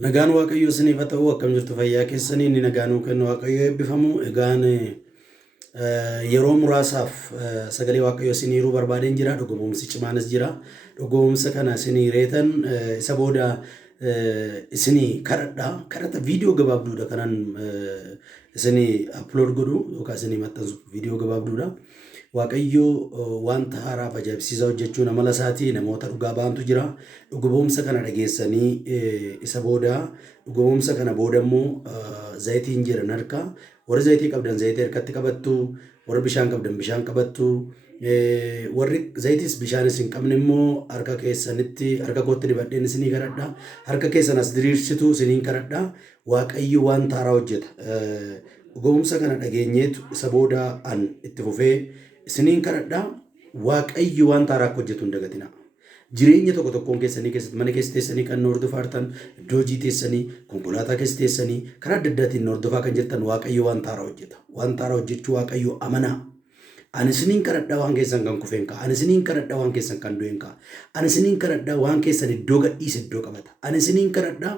Nagaan Waaqayyoo isiniif haa ta'u. Akkam jirtu fayyaa keessanii? Inni nagaanuu kennu Waaqayyoo eebbifamu. Egaan yeroo muraasaaf sagalee Waaqayyoo isinii hiruu barbaadeen jira. Dhugumumsi cimaanis jira. Dhugumumsa kana isinii reetan isa booda isinii kadhadha. Kadhata viidiyoo gabaabduudha kanan isinii upload godhu yookaan isinii maxxansu viidiyoo gabaabduudha. Waaqayyo wanta haaraa ajaa'ibsiisaa hojjechuun amala isaatii namoota dhugaa ba'antu jira. Dhugumumsa kana dhageessanii isa booda dhugumumsa kana booda immoo zayitiin jiran harka warri zayitii qabdan zayitii harkatti qabattu, warri bishaan qabdan bishaan qabattu, warri zayitis bishaanis hin qabne immoo harka keessanitti harka kootti dibadheen isinii kadhadha. Harka keessan as diriirsitu isiniin kadhadha. Waaqayyo wanta haaraa hojjeta. Dhugumsa kana dhageenyeetu isa booda an itti fufee isiniin kadhadha. Waaqayyo wanta haaraa hojjetu hin dagatina. Jireenya tokko tokkoon keessanii keessatti mana keessa teessanii kan hordoftan, iddoo hojii teessanii, konkolaataa keessa teessanii karaa adda addaatiin hordofaa kan jirtan Waaqayyo wanta haaraa hojjeta. Wanta haaraa hojjechuu Waaqayyo amanaa. Ani isiniin kadhadhaa waan keessan kan kufeen ka'a. Ani isiniin kadhadhaa waan keessan kan du'een ka'a. Ani isiniin kadhadhaa waan keessan iddoo gadhiise iddoo qabata. Ani isiniin kadhadhaa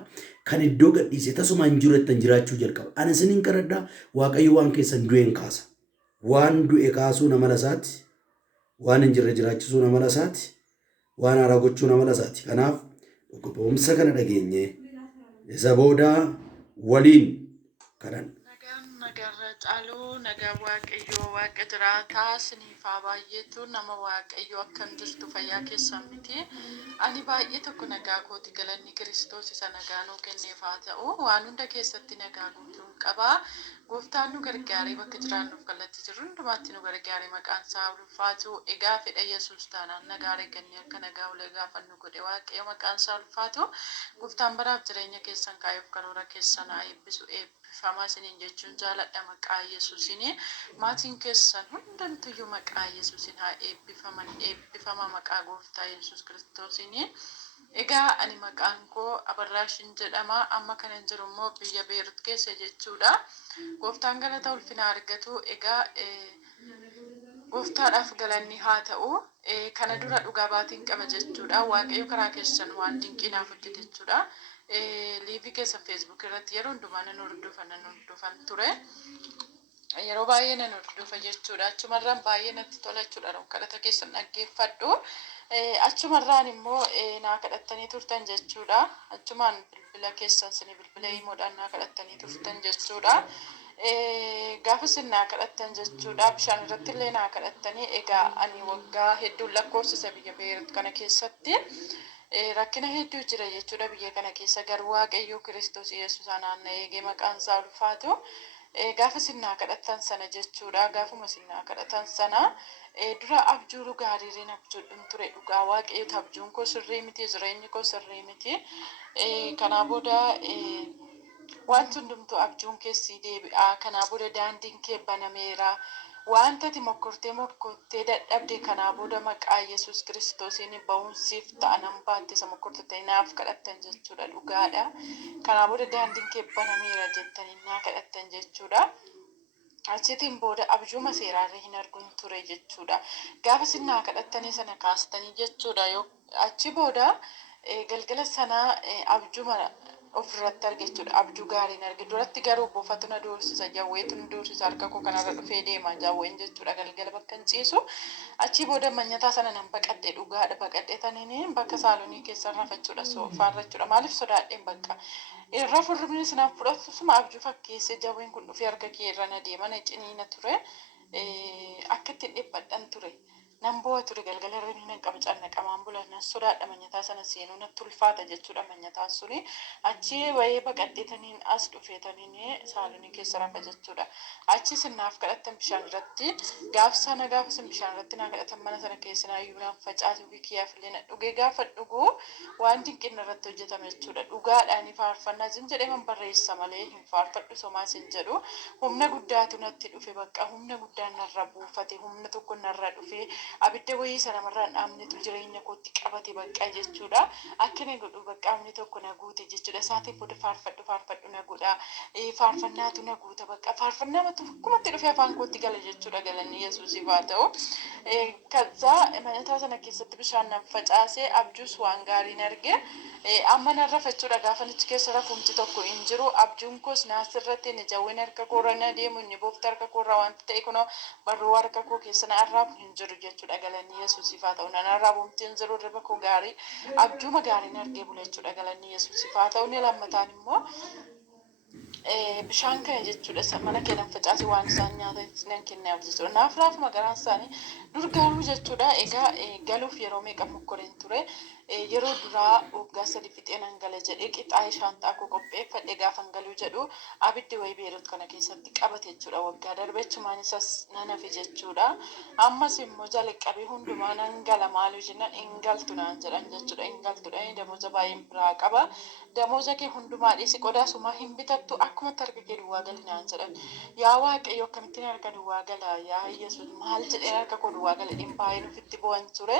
kan iddoo gadhiise tasuma hin jiru ittiin jiraachuu jalqaba. Ani isiniin kadhadhaa Waaqayyo waan keessan du'een kaasa. Waan du'e kaasuun amala isaati. Waan hin jirre jiraachisuun amala isaati. Waan haaraa gochuun amala isaati. Kanaaf dhugumsa kana dhageenye isa booda waliin kadhanna. Nagarra caaluu nagaa Waaqayyoo Waaqa jiraataa isiniif haa baay'eetu nama Waaqayyoo akkam jirtu fayyaa keessan miti. Ani baay'ee tokko nagaa kooti galanni Kiristoos isa nagaa nuu kenneef haa ta'u. Waan hunda keessatti nagaa guutuun qaba. Gooftaan nu gargaaree bakka jiraannuuf kallattii jirru hundumaatti nu gargaaree maqaan isaa ulfaatu. Egaa fedha Yesuus taanaan nagaa reegannee akka nagaa ulee gaafannu godhe Waaqayyo maqaan isaa ulfaatu. Gooftaan baraaf jireenya keessan kaayuuf karoora keessan haa eebbisu eebbifamaa isiniin jechuun jaaladha maqaa Yesuusiin. Maatiin keessan hundumtuyyuu maqaa Yesuusiin haa eebbifaman eebbifama maqaa Gooftaa Yesuus Kiristoosiin. Egaa ani maqaan koo Abarraashin jedhama. Amma kana jiru immoo biyya Beerut keessa jechuudha. Gooftaan galata ulfina argatu. Egaa gooftaadhaaf galanni haa ta'u. Kana dura dhugaa baatiin qaba jechuudha. Waaqayyo karaa keessan waan dinqiinaaf hojjete jechuudha. Liivii keessa feesbuuk irratti yeroo hundumaa nan hordofan ture. Yeroo baay'ee nan hordofa jechuudha. Achumarraan baay'ee natti tola jechuudha. Kadhata keessan dhaggeeffadhu. Achumarraan immoo naa kadhattanii turtan jechuudha. Achumaan bilbila keessan sini bilbila himuudhaan naa kadhattanii turtan jechuudha. Gaafa isin naa kadhattan jechuudha. Bishaan irratti illee naa kadhattanii egaa ani waggaa hedduun lakkoofsisa biyya Beerut kana keessatti. Rakkina hedduu jira jechuudha biyya kana keessa garuu Waaqayyo Kiristoos Yesuus anaan eegee maqaan isaa ulfaatu. Gaafa isin naa kadhattan sana jechuudha. Gaafuma isin naa kadhatan sana dura abjuu gaariin abjuudhaan ture dhugaa Waaqayyo abjuun koo sirrii miti jireenyi koo sirrii miti. Kanaa booda wanti hundumtuu abjuun keessii deebi'aa. Kanaa booda daandiin kee banameera. Wanta ati mokkortee dadhabde kanaa booda maqaa Yesuus Kiristoosiin ba'uunsiif ta'anan baatte isa mokkortee naaf kadhattan jechuudha dhugaadha. Kanaa booda daandiin kee banameera jettanii naa kadhattan jechuudha. Achitiin booda abjuuma seeraarra hin arguun ture jechuudha. Gaafa isin naa kadhattanii sana kaastanii jechuudha. Achi booda galgala sana abjuuma ofirratti argachuudha. Abjuu gaariin arge duratti garuu buufatu na doorsisa jawweetu na doorsisa harka koo kanarra dhufee deema jawween jechuudha galgala bakka hin ciisu. Achi booda manyataa sana nan baqadhe dhugaadha baqadhe taniin bakka saalonii keessa rafachuudha soofaarra jechuudha. Maaliif sodaadheen bakka irra furrumni sinaaf fudhatusuma abjuu fakkeessee jawween kun dhufee harka kee irra na deema na ciniina ture. Akka ittiin dhiphadhan ture. Nan bu'a ture galgala irra nan qaba cannaqamaan bulan nan sodaadha manyataa sana seenuu natti ulfaata jechuudha manyataan suni. Achi wayii baqadheetaniin as dhufeetaniin saalonii keessa rafa jechuudha. Achi sinnaaf kadhattan bishaan irratti gaafa sana gaafa sin bishaan irratti naa kadhatan mana sana keessa naayyuu naaf facaatu kiyyaaf illee na dhugee gaafa dhuguu waan dinqiin irratti hojjetame jechuudha. Dhugaadhaan faarfannaa sin jedhee man barreessa malee hin faarfadhu somaa sin jedhu humna guddaatu natti dhufe bakka humna guddaan narra buufate humna tokko narra dhufe abidda wayii sana marraan dhaabnetu jireenya kootti qabate bakka jechuudha. Akka na godhu bakka amni tokko na guute jechuudha. Isaatiin booda faarfadhu na godha. Faarfannaatu na guuta bakka faarfannaa matu akkumatti dhufee afaan kootti gala jechuudha. Galanni Yesuusiif haa ta'u. Kaza mana sana keessatti bishaan nan facaasee abjuus waan gaariin arge. Amma narra fachuudha gaafa nuti keessa rafumti tokko hin jiru. Abjuun koos naasirratti ni jawween harka koorra na deemu ni boofta harka koorra wanta ta'e kunoo barruu harka koo keessa na arraabu hin jiru jechuudha. Galanni Yesuusiif haa ta'u. Nan arraabumti hin jiru irra koo gaarii abjuuma gaariin argee bula jechuudha. Galanni Yesuusiif haa ta'u. Ni lammataan immoo bishaan kana jechuudha mana keenya facaasee waan isaan nyaatan nan kennaaf jechuudha. Naaf raafuma garaan isaanii dur garuu jechuudha. Egaa galuuf yeroo meeqa mokkoreen ture. Yeroo duraa waggaa 3 fixeenan gala jedhee qixaa'ee shaantaa koo qopheeffadhe gaafan galuu jedhu abiddi wayii beerot kana keessatti qabate jechuudha. Waggaa darbechumaan isas nan hafe jechuudha. Ammas immoo jalqabee hundumaa nan gala maaluu jennaan hin galtu naan jedhan jechuudha. Hin galtudha damooza baay'een biraa qaba. Damooza kee hundumaa dhiisi qodaa sumaa hin bitattu akkumatti harka kee duwwaa gali naan jedhan. Yaa Waaqayyo akkamittiin harka duwwaa gala yaa Yesuus maal jedheen harka koo duwwaa gala dhimpaayeen ofitti bu'an ture.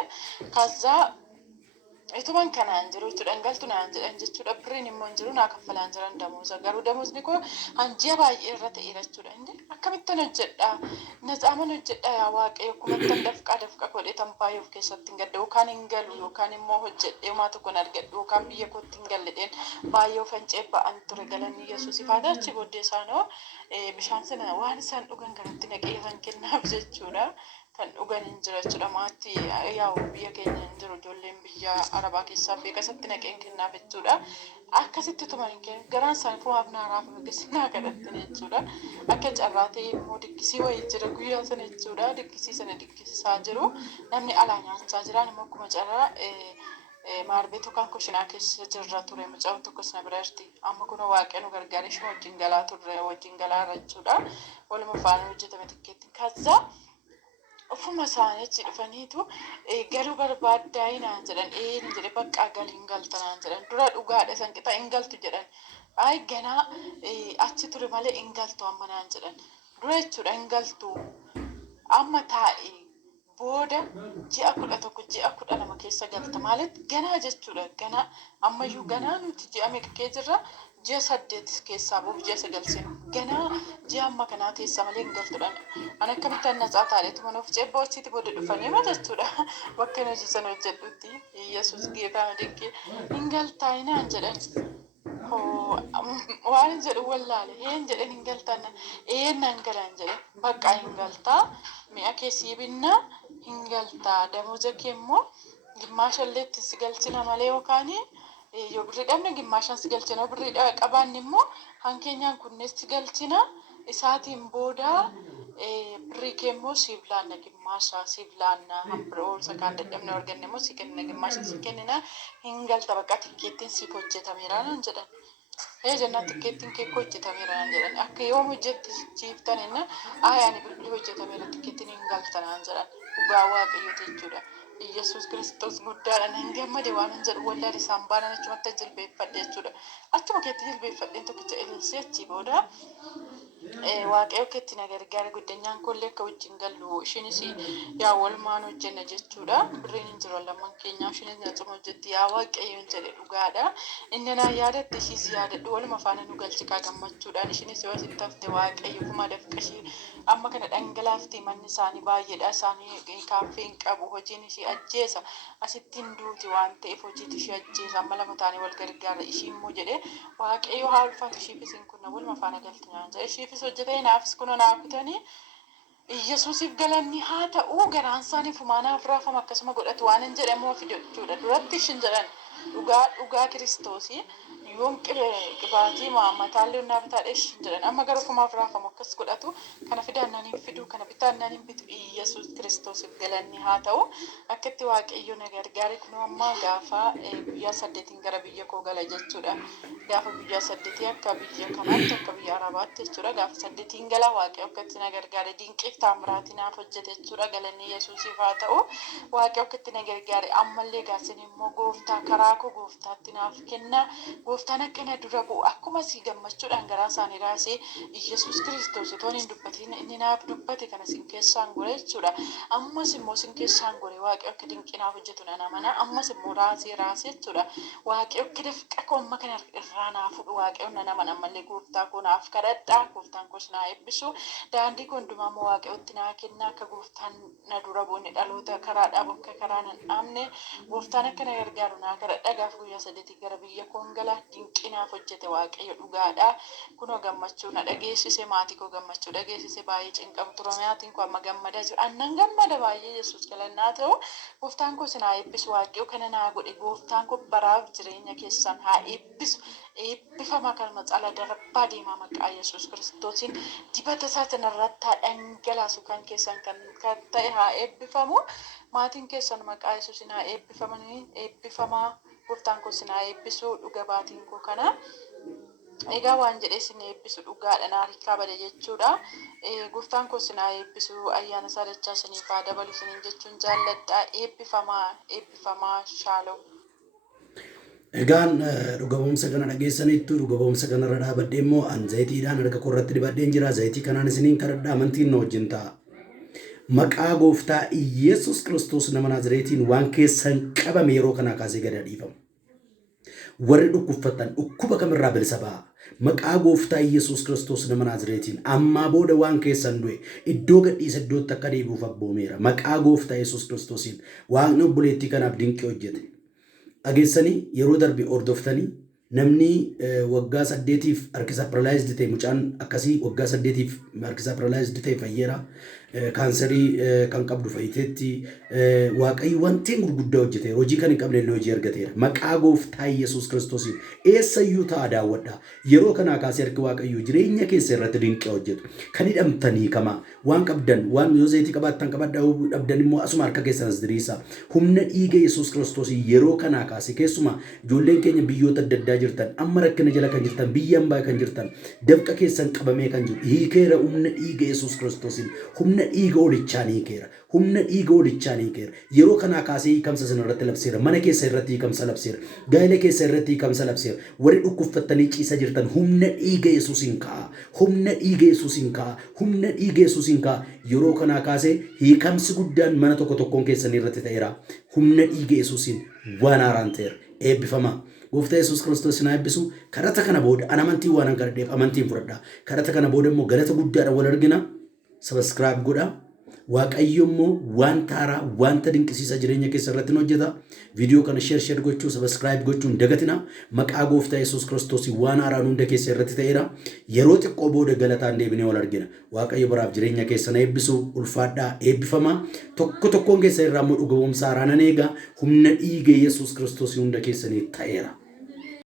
Kazaa ituman kanaan jiru jechuudha. Galtu naan jedhan jechuudha. Birriin immoo hin jiru naa kaffalaan jiran damooza. Garuu damoosni koo hanji'a baay'ee irra ta'e jechuudha. Akkamittan hojjedha. Nazaaman hojjedha yaa Waaqayyo akkumattan dafqa godhetan baay'ee of keessatti hin gadda yookaan hin galu yookaan immoo hojjedhee homaa tokkoon argadhu yookaan biyya kootti hin galledheen baay'ee of hancee ba'an ture. Galanni Yesuusiif haa ta'u. Achi booddee isaanoo bishaan sana waan isaan dhugan kanatti naqee kan kennaaf jechuudha. Kan dhugan hin jira jechuudha. Maatii yaa'u biyya keenya hin jiru ijoolleen biyya Arabaa keessaa fi akkasitti naqeen kennaaf jechuudha. Akkasitti tuman garaan isaanii fumaaf naaraaf gaggeessinaa kadhattan jechuudha. Akka carraa ta'e immoo dikkisii wayii jira guyyaa sana jechuudha. Dikkisii sana dikkisisaa jiru. Namni alaa nyaachaa jiran immoo akkuma carraa maarbee tokkoon kushinaa keessa jirra ture. Mucaan tokkos na bira jirti. Amma kun Waaqayyo nu gargaaree ishee wajjin galaa turre wajjin galaa irra jechuudha. Waluma faana hojjetame tikkeetti. Kaza ufuma isaaniitti dhufaniitu galuu barbaaddaa naan jedhan ni jedhe bakka galiin galta naan jedhan dura dhugaadha san qixa hin galtu jedhan ay ganaa achi ture malee hin galtu amma naan jedhan dura jechuudha hin galtu amma taa'e booda ji'a 11 ji'a 12 keessa galta maalitti ganaa jechuudha ganaa ammayyuu ganaa nuti ji'a meeqa keessa jirra ji'a 8 keessaa buuf ji'a 9 ganaa ji'a amma kanaa teessa malee hin galtudhaan ana akkamitti annatsaa taa'eetu manoof ceebboo achitti booda dhufanii ma jechuudha bakka nuti sana hojjedhutti Yesuus geetaa dinqee hin galtaa naan jedhan waan jedhu wallaale een jedhan hin galtaan een nan galaan jedhan bakka hin galtaa mi'a keessii binnaa hin galtaa damooza kee immoo gimmaashallee itti si galchina malee yookaan yoo birrii dhabne gimmaashaan si galchina birrii qabaanne immoo hankeenyaan kunnees si galchina isaatiin booda birrii kee immoo siif laanna gimmaashaa siif laanna hambira oolsa kaan dadhabne arganne immoo si kennina gimmaashaa si kennina hin galta bakka tikkeettiin siif hojjetameera naan jedhan. Jennaan tikkeettiin kee hojjetameera naan jedhan akka yoom hojjettiiftan inna ayyaani bilbilii hojjetameera tikkeettiin hin galta naan jedhan dhugaa Waaqayyooti jechuudha. Yesuus Kiristoos guddaadhaan hin gammade waan hin jedhu wallaan isaan baanan achumatti jilbeeffadhe jechuudha. Achuma keetti jilbeeffadheen tokkicha ililsee achii booda Waaqayyo keetti na gargaara guddanyaan kollee akka wajjin gallu ishiinis yaa walumaan hojjenna jechuudha. Birriin hin jiru lamman keenyaa ishiinis na cuma hojjetti yaa Waaqayyo hin jedhe dhugaadha. Inni na yaadatte ishiis yaadadhu waluma faana nu galchikaa gammachuudhaan ishiinis yoo asitti hafte Waaqayyo kuma dafqashii amma kana dhangalaaftee manni isaanii baay'eedha isaanii kaaffee hin qabu hojiin ishee ajjeesa asitti hin duuti waan ta'eef hojiitu ishee ajjeesa amma lama taanii wal gargaara ishii immoo jedhe Waaqayyo haa ulfaatu ishiifis hin kunna waluma faana galti naan jedhe ishiifis hojjetee naafis kunoo naafitanii Yesuusiif galanni haa ta'u garaan isaanii fumaanaaf raafama akkasuma godhatu waan hin jedhamu fide jechuudha duratti ishin jedhan dhugaa Kiristoosii yoom qibaatii mataallee onnaa bitaadhe ishin jedhan amma garuu fumaaf raafamu akkas godhatu kana fidaannaan hin fidu kana bitaannaan hin bitu Yesuus Kiristoosiif galanni haa ta'u akkatti Waaqayyo na gargaare kunoo amma gaafa guyyaa 8 gara biyya koo gala jechuudha gaafa guyyaa 8 akka biyya kanaatti akka biyya Arabaatti jechuudha gaafa 8 gala Waaqayyo akkatti na gargaare dinqiif taamiraatii naaf hojjete jechuudha galanni Yesuusiif haa ta'u Waaqayyo akkatti na gargaare ammallee gaasin immoo gooftaa karaa koo gooftaatti naaf kenna gooftaan akkana dura bu'u akkuma si gammachuudhaan garaa isaanii raasee Yesuus Kiristoos otoo hin dubbatiin inni naaf dubbate kana sin keessaan gore jechuudha. Ammas immoo sin keessaan gore waaqayyo akka dinqinaaf hojjetu nan amana. Ammas immoo raasee jechuudha. Waaqayyo akka dafqa koomma kana irraa naaf fudhu waaqayyo nan amana. Ammallee gooftaa koo naaf kadhadhaa. Gooftaan koos naa eebbisu. Daandii koo hundumaa immoo waaqayyotti naa kenna akka gooftaan na dura bu'u dhaloota karaadhaa bakka karaa nan dhaabne. Gooftaan akka na gargaaru naa kadhadhaa. Gaafa guyyaa sadeetii gara biyya koon gala dinqinaaf hojjete waaqayyo dhugaadha. Kunoo gammachuu na dhageessise maatii koo gammachuu dhageessise baay'ee cinqamu ture maatiin koo amma gammadaa jiru. Annan gammada baay'ee Yesuus galannaa ta'u. Gooftaan koo sinaa eebbisu waaqayyo kana naa godhe gooftaan koo baraaf jireenya keessan haa eebbisu. Eebbifama kan macaala darbaa deemaa maqaa Yesuus Kiristoosiin dibata isaatiin irratti haa dhangalaasu kan keessan kan ta'e haa eebbifamu. Maatiin keessan maqaa Yesuusiin haa eebbifamanii eebbifamaa. Gooftaan koo sinaa eebbisu dhuga baatiin koo kana. Egaa waan jedhee sin eebbisu dhugaadha naa hiikaa bada jechuudha. Gooftaan koo sinaa eebbisu ayyaana isaa dachaa siniif haa dabalu siniin jechuun jaalladha. Eebbifamaa shaaloo. Egaan dhuga ba'umsa kana dhageessaniittu dhuga ba'umsa kanarra dhaabadhee immoo an zayitiidhaan harka koo irratti dibadheen jira. Zayitii kanaan isiniin kadhadhaa amantiin na wajjin ta'a. Maqaa gooftaa Yesuus Kiristoos nama Naazreetiin waan keessan qabame yeroo kanaa kaasee gad dhiifamu. Warri dhukkubfatan dhukkuba kamirraa bilisa ba'a. Maqaa gooftaa Yesuus Kiristoos nama Naazreetiin ammaa booda waan keessan du'e iddoo gadhiisa iddootti akka deebi'uuf abboomeera. Maqaa gooftaa Yesuus Kiristoosiin waaqni obboleettii kanaaf dinqii hojjete. Dhageessanii yeroo darbe hordoftanii namni waggaa 8tiif harkisa paralyzed ta'e mucaan akkasii waggaa 8tiif harkisa paralyzed ta'e fayyeera. Kaanserii kan qabdu fayyiteetti waaqayyo wanti gurguddaa hojjete hojii kan hin qabne illee hojii argateera. Maqaa gooftaa Yesuus Kiristoosiin eessayyuu ta'a daawwadha. Yeroo kanaa kaasee harki waaqayyo jireenya keessa irratti dinqii hojjetu. Kan hidhamtanii kama waan qabdan waan yoo zayitii qabaattan qabadhaa dhabdan immoo asuma harka keessan as diriisa. Humna dhiiga Yesuus Kiristoosiin yeroo kanaa kaasee keessumaa ijoolleen keenya biyyoota adda addaa jirtan amma rakkina jala kan jirtan biyya hambaa kan jirtan dafqa keessan qabamee kan jiru hiikeera humna dhiiga Yesuus Kiristoosiin humna dhiiga olichaa ni hiikeera. Humna dhiiga olichaa ni hiikeera. Yeroo kanaa kaasee hiikamsa sana irratti labseera. Mana keessa irratti hiikamsa labseera. Gaa'ela keessa irratti hiikamsa labseera. Warri dhukkubfattanii ciisa jirtan humna dhiiga Yesuusiin ka'a. Humna dhiiga Yesuusiin ka'a. Humna dhiiga Yesuusiin ka'a. Yeroo kanaa kaasee hiikamsi guddaan mana tokko tokkoon keessanii irratti ta'eera. Humna dhiiga Yesuusiin waan haaraan ta'eera. Eebbifama. Gooftaa Yesuus Kiristoos na eebbisu. Kadhata kana booda an amantii waan kadhadheef amantiin fudhadha. Kadhata kana booda immoo galata guddaadhaan wal argina. Subscribe godha. Waaqayyo immoo wanta haaraa wanta dinqisiisaa jireenya keessa irratti hojjeta. Viidiyoo kana share gochuu subscribe gochuun dagatina. Maqaa gooftaa Yesuus Kiristoos waan haaraan hunda keessa irratti ta'eera. Yeroo xiqqoo booda galataan deebinee wal argina. Waaqayyo baraaf jireenya keessa na eebbisu ulfaadhaa eebbifama. Tokko tokkoon keessa irraa immoo dhuga ba'umsa haaraan eega humna dhiiga Yesuus Kiristoos hunda keessanii ta'eera.